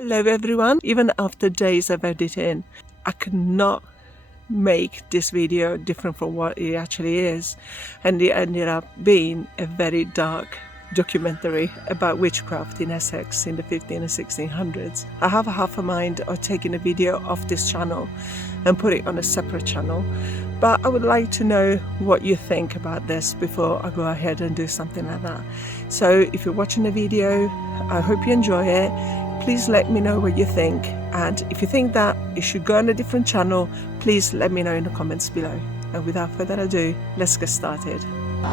Hello everyone. Even after days of editing, I could not make this video different from what it actually is, and it ended up being a very dark documentary about witchcraft in Essex in the 15 and 1600s. I have a half a mind of taking a video off this channel and put it on a separate channel, but I would like to know what you think about this before I go ahead and do something like that. So if you're watching the video, I hope you enjoy it. Please let me know what you think, and if you think that it should go on a different channel, please let me know in the comments below. And without further ado, let's get started.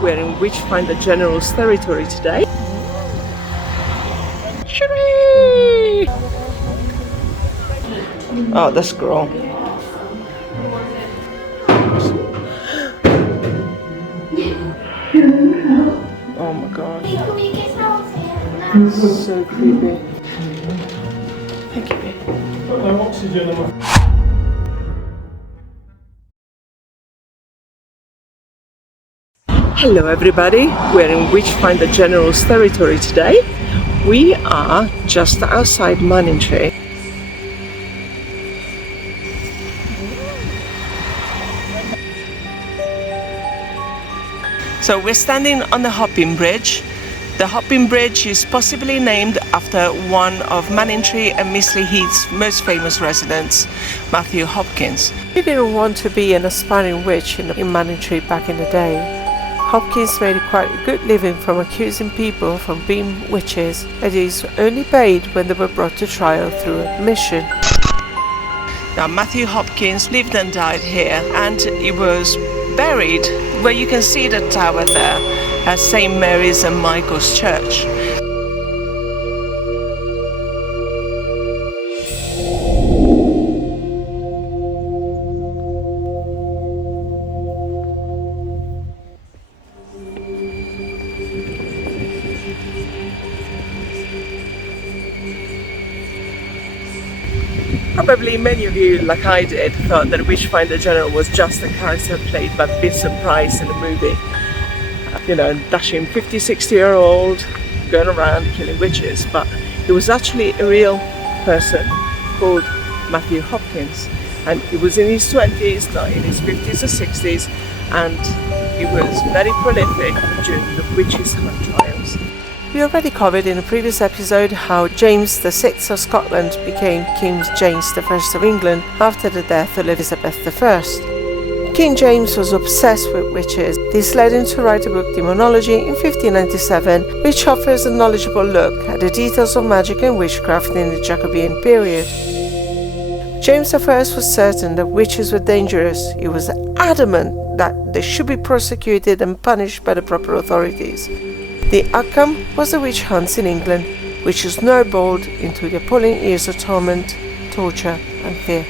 We're in Witchfinder General's territory today. Shiree! Oh, the scroll. Oh my god. It's so creepy. Thank you. No oxygen. Hello everybody, we're in Witchfinder General's territory today. We are just outside Manningtree. So we're standing on the Hopkins Bridge. The Hopkins Bridge is possibly named after one of Manningtree and Mistley Heath's most famous residents, Matthew Hopkins. He didn't want to be an aspiring witch in Manningtree back in the day. Hopkins made quite a good living from accusing people from being witches, and he is only paid when they were brought to trial through admission. Now Matthew Hopkins lived and died here, and he was buried where you can see the tower there at St. Mary's and Michael's Church. Probably many of you, like I did, thought that Witchfinder General was just a character played by Vincent Price in a movie. You know, dashing 50, 60-year-old going around killing witches, but he was actually a real person called Matthew Hopkins, and he was in his 20s, not in his 50s or 60s, and he was very prolific during the witches' trials. We already covered in a previous episode how James VI of Scotland became King James I of England after the death of Elizabeth I. King James was obsessed with witches. This led him to write a book, Demonology, in 1597, which offers a knowledgeable look at the details of magic and witchcraft in the Jacobean period. James I was certain that witches were dangerous. He was adamant that they should be prosecuted and punished by the proper authorities. The outcome was the witch hunts in England, which snowballed into the appalling years of torment, torture and fear.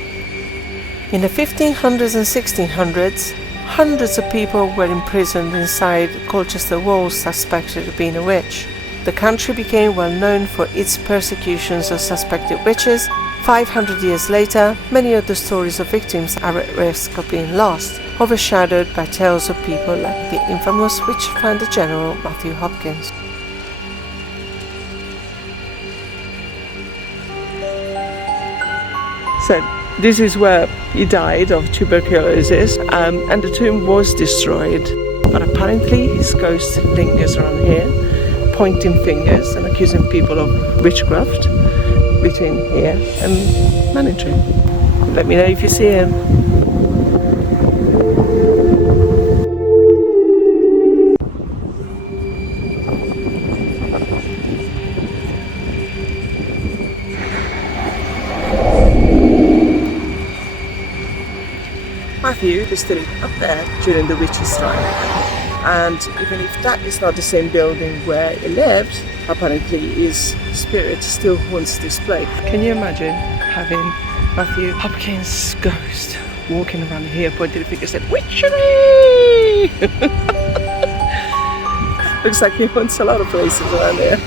In the 1500s and 1600s, hundreds of people were imprisoned inside Colchester walls suspected of being a witch. The country became well known for its persecutions of suspected witches. 500 years later, many of the stories of victims are at risk of being lost, overshadowed by tales of people like the infamous Witchfinder General Matthew Hopkins. So this is where he died of tuberculosis, and the tomb was destroyed, but apparently his ghost lingers around here, pointing fingers and accusing people of witchcraft between here and Manningtree. Let me know if you see him. Matthew is still up there during the witches' time, and even if that is not the same building where he lived, apparently his spirit still haunts this place. Can you imagine having Matthew Hopkins' ghost walking around here, pointing the finger and saying, "Witchery!" Looks like he haunts a lot of places around here.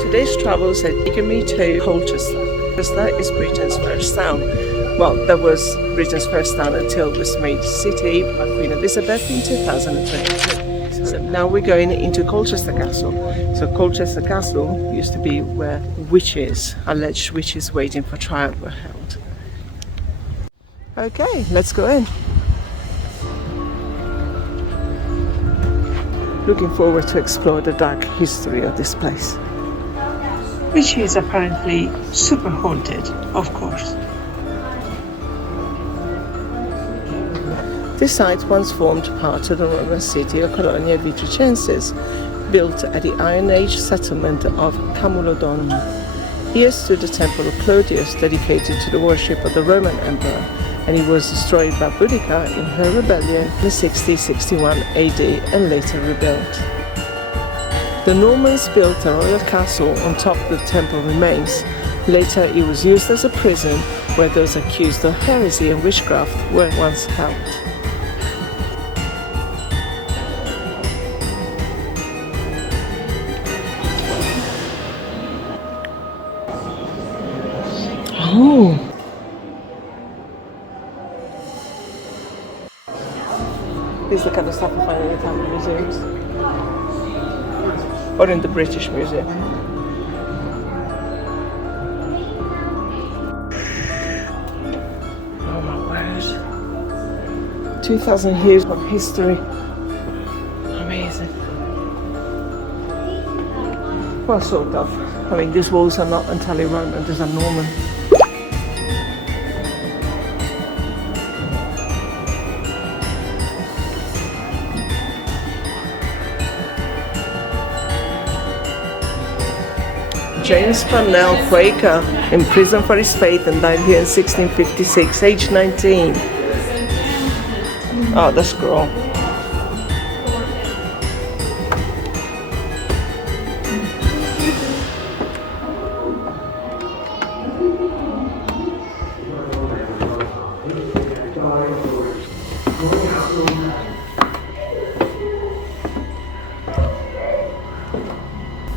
Today's travels had taken me to Colchester. Colchester is Britain's first town, Well, that was Britain's first town until it was made city by Queen Elizabeth in 2022. So now we're going into Colchester Castle. So Colchester Castle used to be where witches, alleged witches waiting for trial, were held. Okay, let's go in. Looking forward to explore the dark history of this place. Which is apparently super haunted, of course. This site once formed part of the Roman city of Colonia Vitricensis, built at the Iron Age settlement of Camulodunum. Here stood the temple of Claudius, dedicated to the worship of the Roman emperor, and it was destroyed by Boudica in her rebellion in 60-61 AD and later rebuilt. The Normans built a royal castle on top of the temple remains. Later it was used as a prison where those accused of heresy and witchcraft were once held. Oh! This is the kind of stuff you find in Italian museums. Or in the British Museum. Oh my word. 2,000 years of history. Amazing. Well, sort of. I mean, these walls are not entirely Roman, these are Norman. James Parnell, Quaker, imprisoned for his faith and died here in 1656, age 19. Oh, the scroll.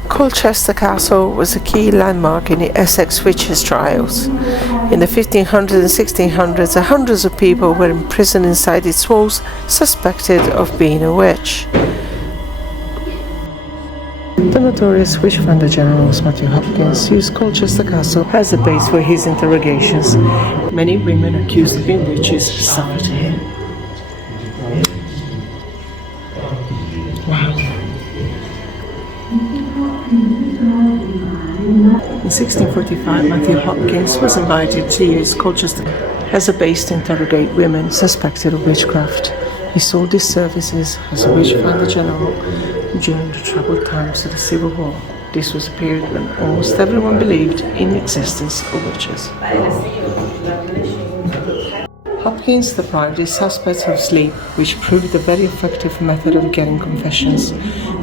Colchester Castle was a key landmark in the Essex witches' trials. In the 1500s and 1600s, hundreds of people were imprisoned inside its walls, suspected of being a witch. The notorious Witchfinder General Matthew Hopkins used Colchester Castle as a base for his interrogations. Many women accused of being witches suffered here. Wow. In 1645, Matthew Hopkins was invited to use Colchester as a base to interrogate women suspected of witchcraft. He sold his services as a Witchfinder General during the troubled times of the Civil War. This was a period when almost everyone believed in the existence of witches. Hopkins deprived his suspects of sleep, which proved a very effective method of getting confessions.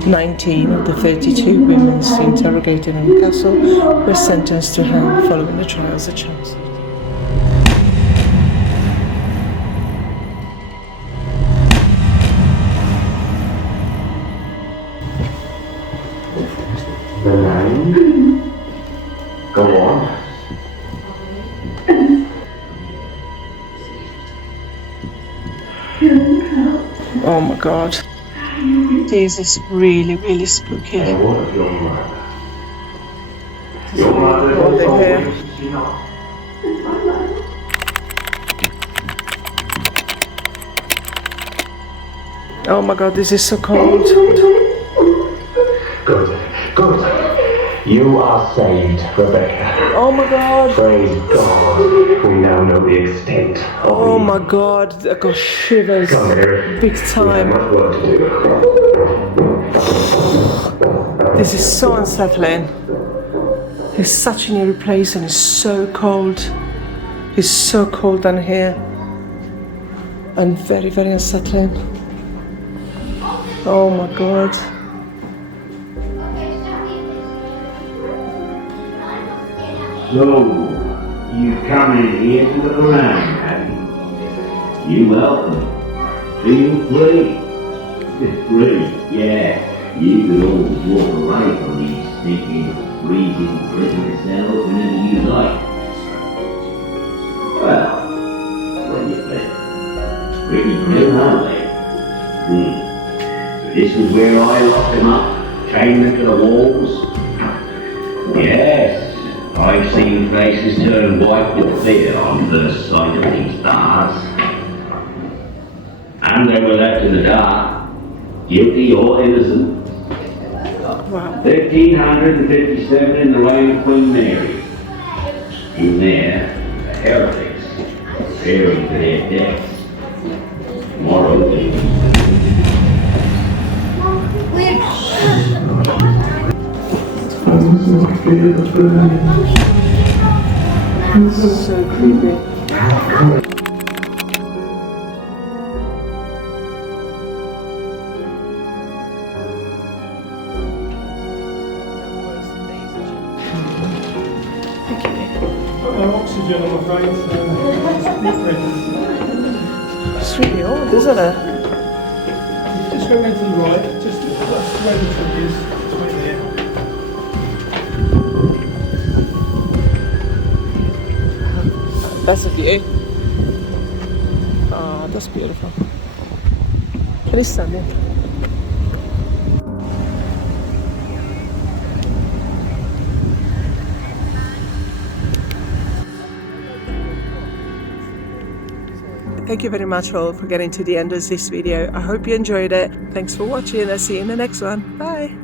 19 of the 32 women interrogated in the castle were sentenced to hang following the trials at Chelmsford. The line. Go on. Oh my god. This is really, really spooky. And what of your mother? Your mother All was the hair. always, you know. Oh my god, this is so cold. Good, good. You are saved, Rebecca. Oh my god. Praise God. We now know the extent of Oh the... my god, I got shivers. Come here. Big We have time. much work to do. This is so unsettling. It's such an eerie place and it's so cold. It's so cold down here. And very, very unsettling. Oh my god. So, you've come in here to look around, have you? You're welcome. Feel free. Free, yeah. You can always walk away from these stinking, freezing prison cells whenever you like. Well, Pretty good, aren't they? This is where I locked them up, chained them to the walls. Yes, I've seen faces turn white with fear on first sight of these bars. And they were left in the dark, guilty or innocent. Wow. 1357 in the reign of Queen Mary. In there, the heretics, preparing for their deaths. More open. So creepy. Oxygen, I'm afraid. It's really old, isn't it? Just go into the right, just that's where the tree is, it's right there. That's a view. Oh, that's beautiful. Can you stand there? Thank you very much all for getting to the end of this video. I hope you enjoyed it. Thanks for watching. I'll see you in the next one. Bye.